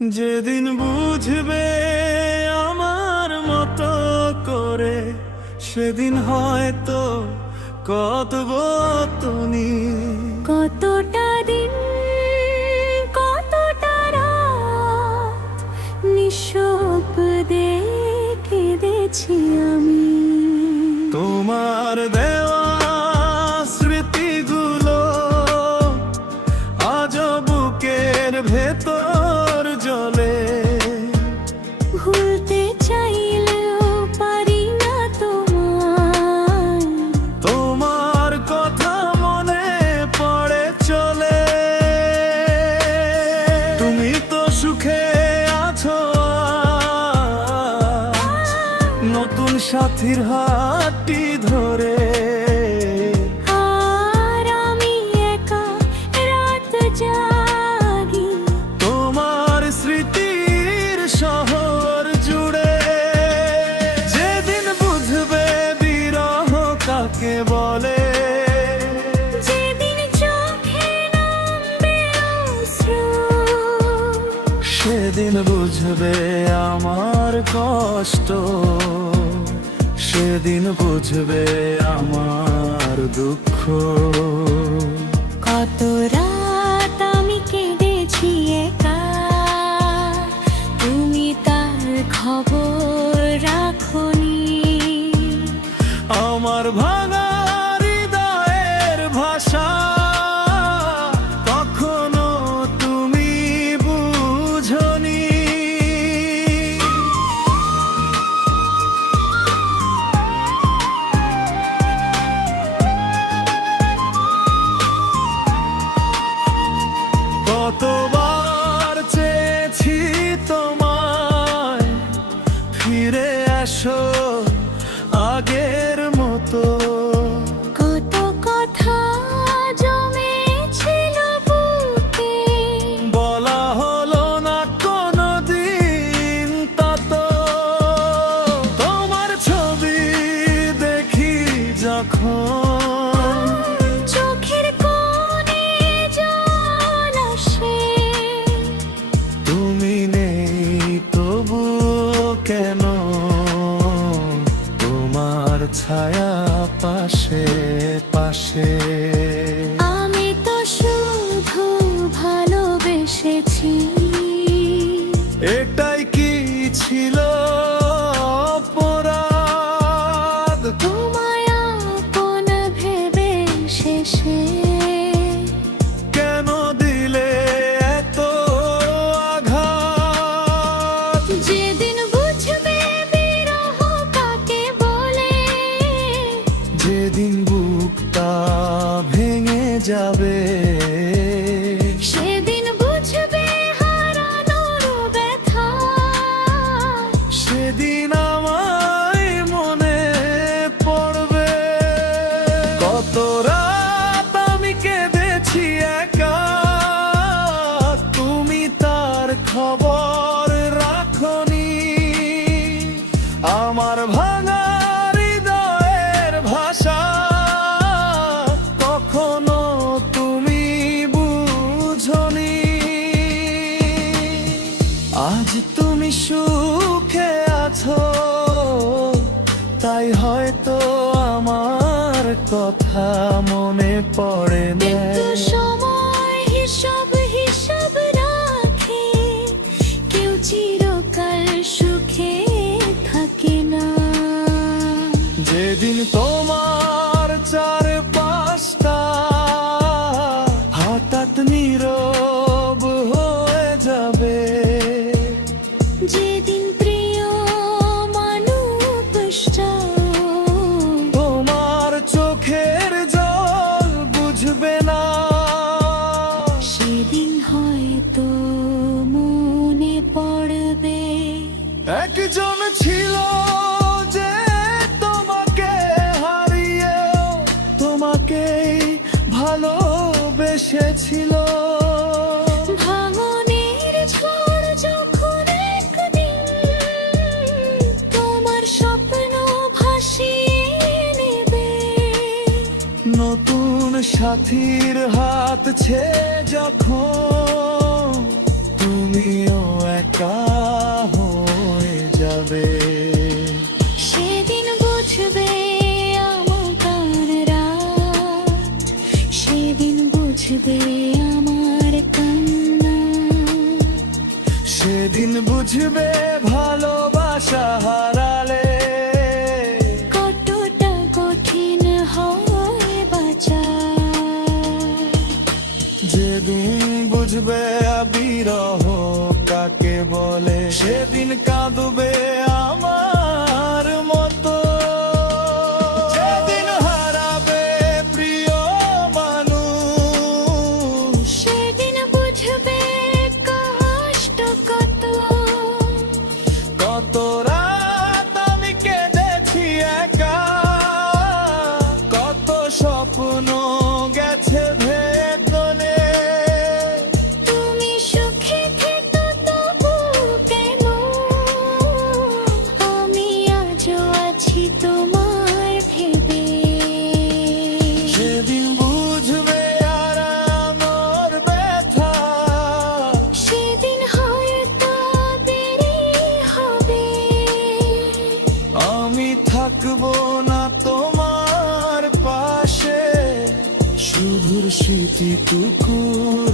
যেদিন বুঝবে আমার মতো করে, সেদিন হয়তো কতব তুমি। কতটা দিন কতটা রাত নিঃশব্দে কেঁদেছি আমি। তোমার দেওয়া স্মৃতিগুলো আজ বুকের ভেতর জ্বলে। ভুলতে চাইলেও পারি না তোমায়, তোমার কথা মনে পড়ে চলে। তুমি তো সুখে আছো আজ, নতুন সাথীর হাতটি ধরে। আর আমি একা রাত জাগি তোমার স্মৃতির শহর জুড়ে। যেদিন বুঝবে বিরহ কাকে বলে, যেদিন চোখে নামবে অশ্রু, সেদিন বুঝবে আমার কষ্ট, সেদিন বুঝবে আমার দুঃখ। কত রাত আমি কেঁদেছি একা, তুমি তার খবর রাখোনি। আমার ভাঙা হৃদয়ের ভাষা কখনো তুমি বুঝনি। কতবার চেয়েছি তোমায়, ফিরে আসো আগের মতো। কত কথা জমেছিল বুকে, বলা হলো না কোনোদিন তা তো। তোমার ছবি দেখি যখন, চোখের কোণে জল আসে। তুমি নেই তবু কেন, তোমার ছায়া পাশে পাশে। আমি তো শুধু ভালোবেসেছি, এটাই কি ছিল অপরাধ? তোমায় আপন ভেবে শেষে কেন দিলে এত আঘাত? যেদিন বুঝবে বিরহ কাকে বলে, যেদিন বুকটা ভেঙে যাবে, সেদিন বুঝবে হারানোর ব্যথা। সেদিন আমায় মনে পড়বে। কত রাত আমি কেঁদেছি একা, তুমি তার খবর রাখনি। আমার ভাঙা হৃদয়ের ভাষা কখনো তুমি বুঝনি। আজ তুমি সুখে আছো, তাই হয়তো আমার কথা মনে পড়ে না। কিন্তু সময় হিসাব হিসাব রাখে, কেউ চিরকাল সুখে থাকে না। যেদিন তোমার চারপাশটা হঠাৎ নীরব হয়ে যাবে, যেদিন প্রিয় মানুষটা তোমার চোখের জল বুঝবে না, সেদিন হয়তো মনে পড়বে একজন ছিল যে তোমাকে হারিয়ে তোমাকেই ভালোবেসেছিল। ভাঙনের ঝড় যখন একদিন তোমার স্বপ্ন ভাসিয়ে নেবে, নতুন সাথীর হাত ছেড়ে যখন তুমিও একা হয়ে যাবে। সেদিন বুঝবে আমার রাত, সেদিন বুঝবে আমার কান্না, সেদিন বুঝবে ভালোবাসা হারালে কতটা কঠিন হয় বাঁচা। যেদিন বুঝবে বিরহ কাকে বলে, সেদিন কাঁদবে আমার মতো। যেদিন হারাবে প্রিয় মানুষ, সেদিন বুঝবে কষ্ট কত, কত রাত আমি কেঁদেছি একা, কত স্বপ্ন গেছে ভেতরে। তুমি সুখে থেকো তবু কেন, আমি আজও আছি তোমার ভেবে। সেদিন বুঝবে আর আমার ব্যথা, সেদিন হয়তো দেরি হবে, আমি থাকবো না তোমার পাশে, শুধুর স্মৃতিটুকু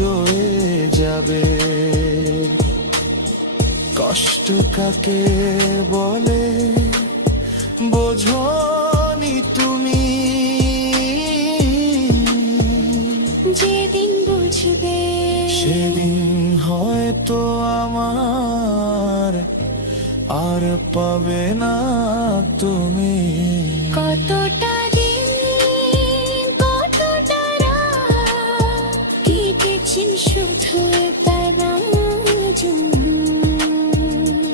রয়ে যাবে। কষ্ট কাকে বলে বোঝনি তুমি, যেদিন বুঝবে সেদিন হয়তো আমার আর পাবে না তুমি। কতটা দিন কতটা রাত কেটেছেন শুধু তারা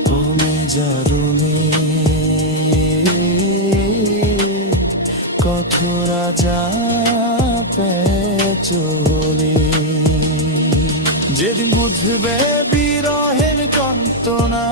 তুমি জারুনি কথরা যা পেচলি। যেদিন বুঝবে বিরহের কন্তনা,